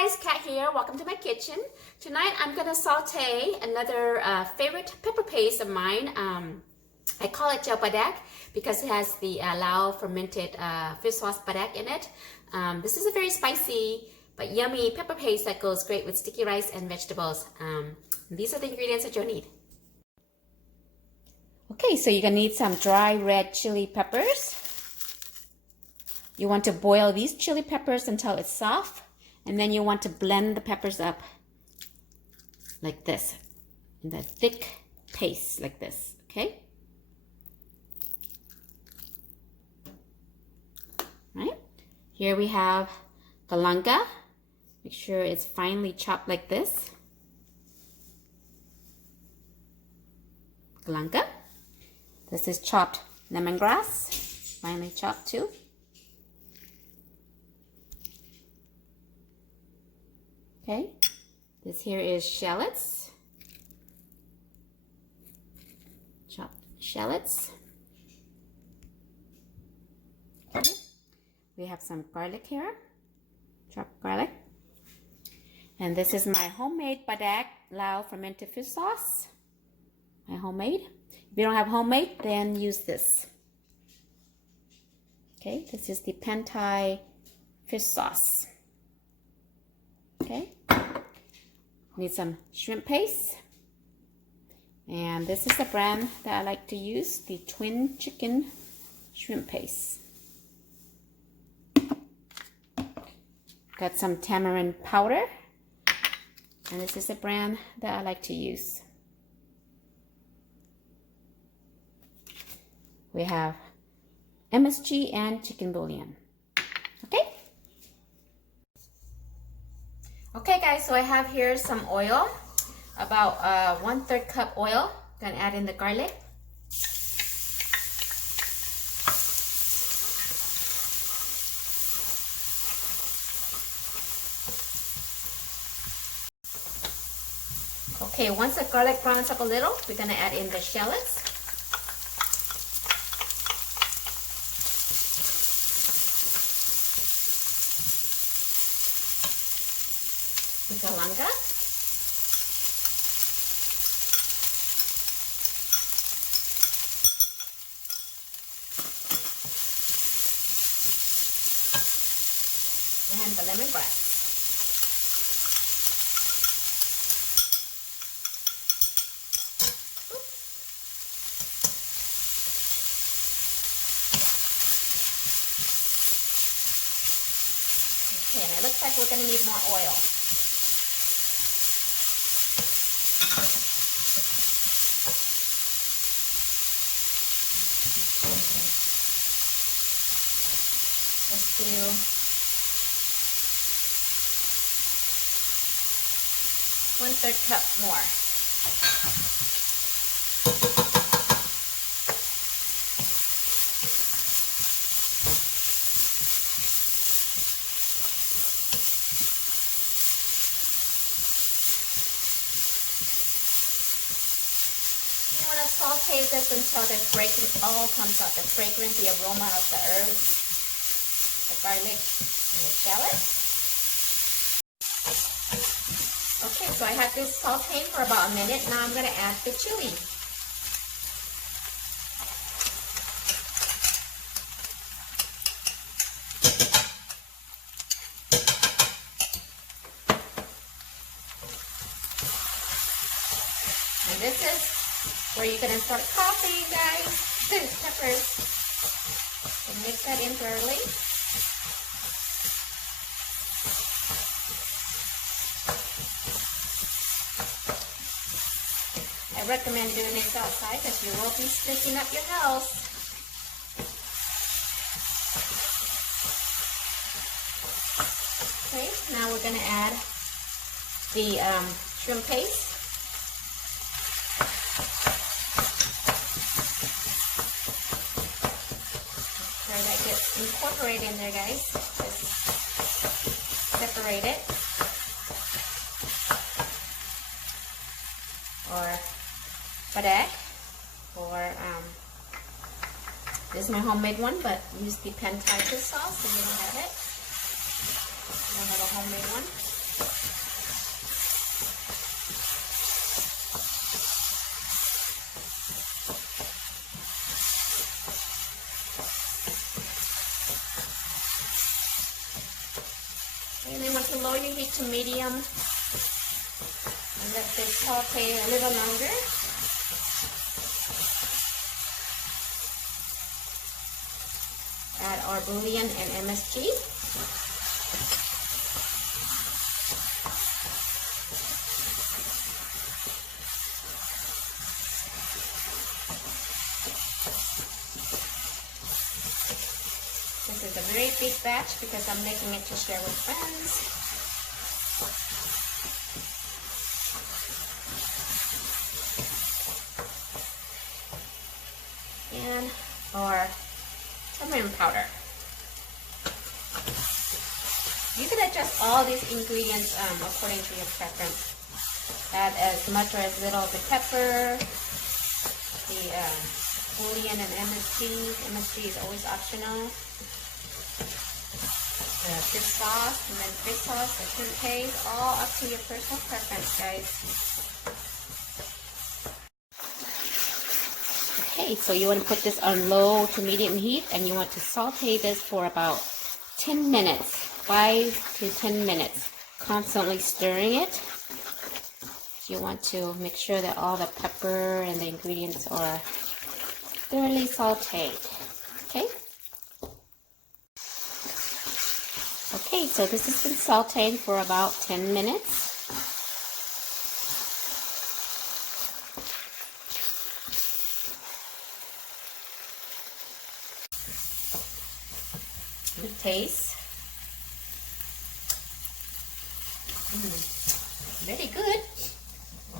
guys, Kat here. Welcome to my kitchen. Tonight I'm gonna saute another favorite pepper paste of mine. I call it Jeow Padek because it has the Lao fermented fish sauce padek in it. This is a very spicy but yummy pepper paste that goes great with sticky rice and vegetables. These are the ingredients that you'll need. Okay, so you're gonna need some dry red chili peppers. You want to boil these chili peppers until it's soft. And then you want to blend the peppers up like this, in the thick paste like this, okay? Right? Here we have galangal. Make sure it's finely chopped like this. Galangal. This is chopped lemongrass, finely chopped too. Okay, this here is shallots, chopped shallots. Okay. We have some garlic here, chopped garlic. And this is my homemade Padek Lao fermented fish sauce, my homemade. If you don't have homemade, then use this. Okay, this is the Thai fish sauce. Okay, need some shrimp paste, and this is the brand that I like to use, the twin chicken shrimp paste. Got some tamarind powder, and this is the brand that I like to use. We have MSG and chicken bouillon. Okay. Okay guys, so I have here some oil, about 1/3 cup oil. Gonna add in the garlic. Okay, once the garlic browns up a little, we're gonna add in the shallots. The galangal. And the lemongrass. Okay, and it looks like we're going to need more oil. Let's do 1/3 cup more. You want to saute this until the fragrance all comes out, the fragrance, the aroma of the herbs, the garlic, and the shallot. Okay, so I have this sauteing for about a minute. Now I'm going to add the chili. And this is where you're going to start coughing, guys. Peppers. And mix that in thoroughly. I recommend doing this outside because you will be stinking up your house. Okay, now we're going to add the shrimp paste. Try that gets incorporated in there, guys. Just separate it. Or Padek, or this is my homemade one, but use the Thai fish sauce if you don't have it. I don't have a homemade one. And then want to lower your heat to medium and let this saute a little longer. Add our bouillon and MSG. This is a very big batch because I'm making it to share with friends. And our tamarind powder. You can adjust all these ingredients according to your preference. Add as much or as little of the pepper, the bouillon and MSG. MSG is always optional. The fish sauce, and then fish sauce, the shrimp paste, all up to your personal preference, guys. Okay, so you want to put this on low to medium heat, and you want to saute this for about 10 minutes, 5 to 10 minutes, constantly stirring it. You want to make sure that all the pepper and the ingredients are thoroughly sauteed. Okay? Okay, so this has been sauteing for about 10 minutes. The taste. Very good.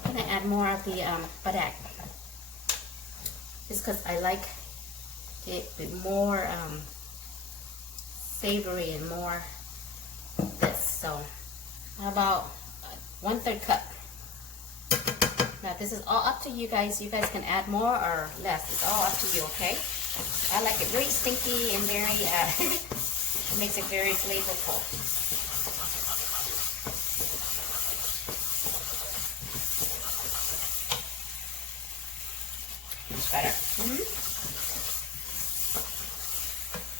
I'm gonna add more of the padek. Just because I like it with more savory and more this. So how about 1/3 cup? Now this is all up to you guys. You guys can add more or less. It's all up to you, okay? I like it very stinky and very, it makes it very flavorful. Much better.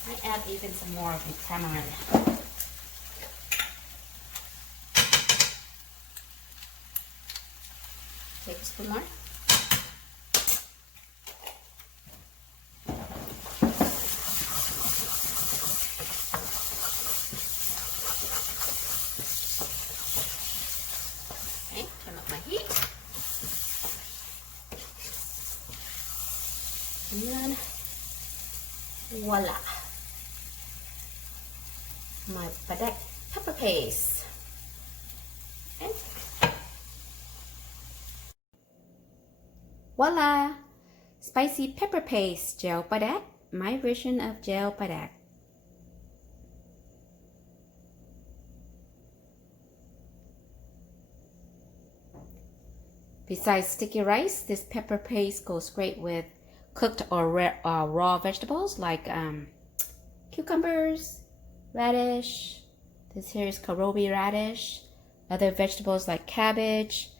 I add even some more of the tamarind. Take a spoon more. Okay, turn up my heat. And then, voila. My padek pepper paste. Okay. Voila! Spicy pepper paste, Jeow Padek, my version of Jeow Padek. Besides sticky rice, this pepper paste goes great with cooked or raw vegetables like cucumbers, radish. This here is karobi radish. Other vegetables like cabbage,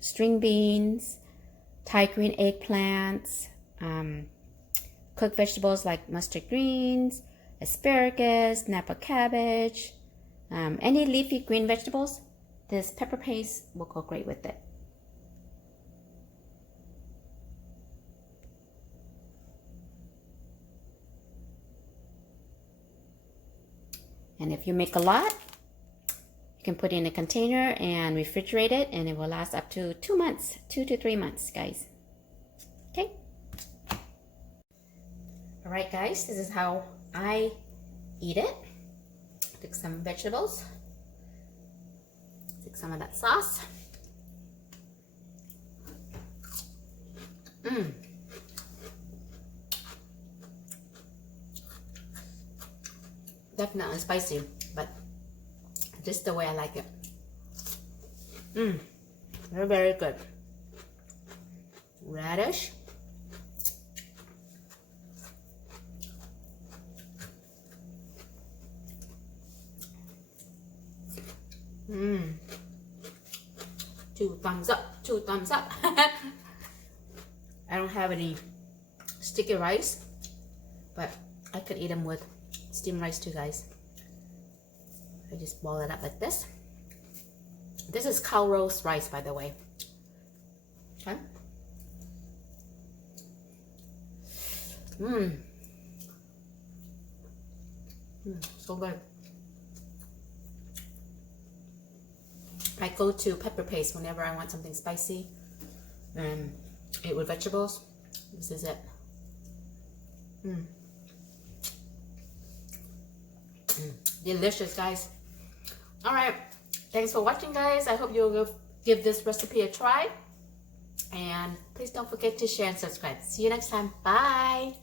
string beans, Thai green eggplants, cooked vegetables like mustard greens, asparagus, napa cabbage, any leafy green vegetables. This pepper paste will go great with it. And if you make a lot, you can put it in a container and refrigerate it, and it will last up to 2 months, 2 to 3 months, guys. Okay. All right, guys, this is how I eat it. Take some vegetables. Take some of that sauce. Definitely spicy, but just the way I like it. Very, very good. Radish. Two thumbs up, 2 thumbs up. I don't have any sticky rice, but I could eat them with steamed rice too, guys. I just ball it up like this. This is cow roast rice, by the way. Okay. So good. I go to pepper paste whenever I want something spicy and eat with vegetables. This is it. Delicious, guys. All right, thanks for watching, guys. I hope you'll give this recipe a try, and please don't forget to share and subscribe. See you next time. Bye.